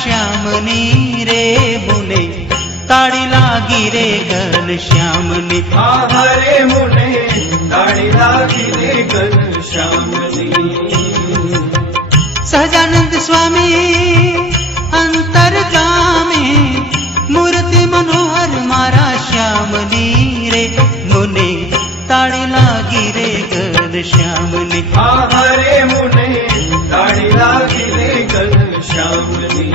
श्यामनी रे मुने ताड़ी लागी रे घन श्यामनी हरे मुने ताड़ी लागी रे घन श्यामनी। सहजानंद स्वामी अंतर्गामी मूर्ति मनोहर मारा श्यामनी रे मुने ताड़ी लागी रे घन श्यामनी हरे मुने ताड़ी लागी रे घन श्यामनी।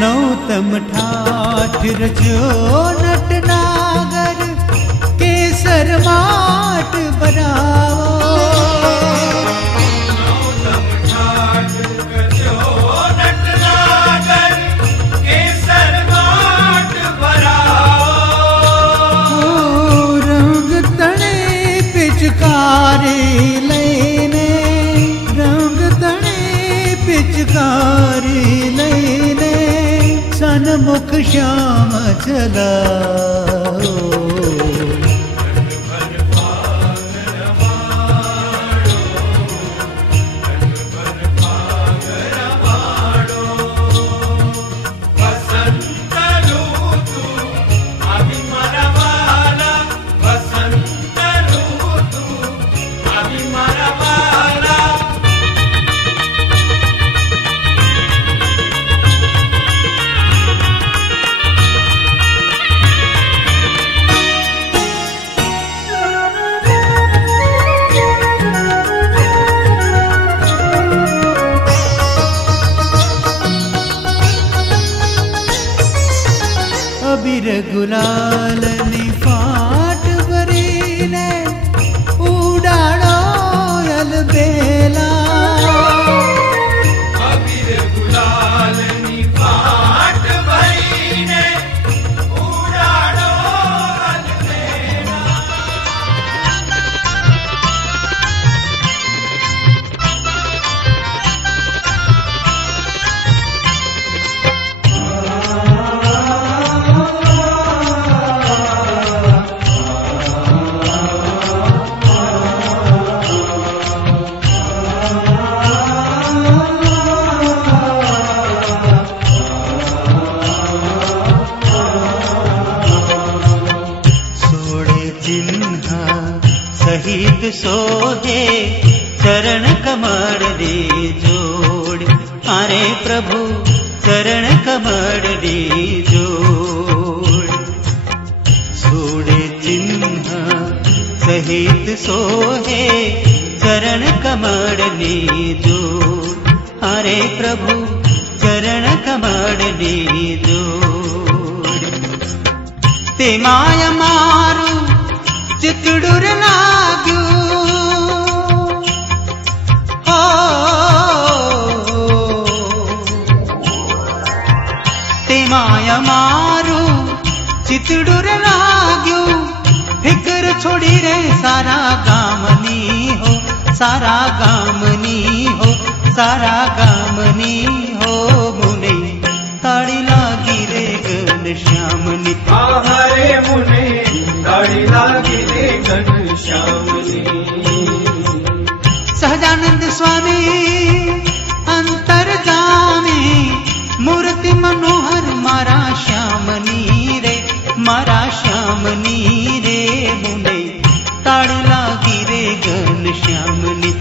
नौतम ठाठ रजो नटनागर केसर माट बराओ। नौतम ठाठ रजो नटनागर केसर माट बराओ। रंग तणे पिचकारी लैने रंग तणे पिचकारी लैने सन्मुख श्याम चलाओ। अबीर गुलाल निफाट भरीने उड़ाड़ो अलबेला। अबीर गुलाल निफाट भरीने उड़ाड़ो अलबेला। सहित सोहे चरण कमर दे जोड़। अरे प्रभु चरण कमर दे जोड़। सोड़े चिन्ह सहित सोहे चरण कमर दे जोड़। अरे प्रभु चरण कमर दे जोड़। ते माया मारू चितड़ुर लाग्यो हो। ते माया मारू चितड़ुर लाग्यो फिकर छोड़ी रे सारा गामनी हो। सारा गामनी हो सारा गामनी हो मुने ताड़ी लागी रे घन श्यामनी हरे मुने ताड़ी लागी रे घन श्यामनी। सहजानंद स्वामी अंतर्गामी मूर्ति मनोहर मारा श्यामनी रे मारा श्यामनी रे मुने ताड़ी लागी रे घन श्यामनी।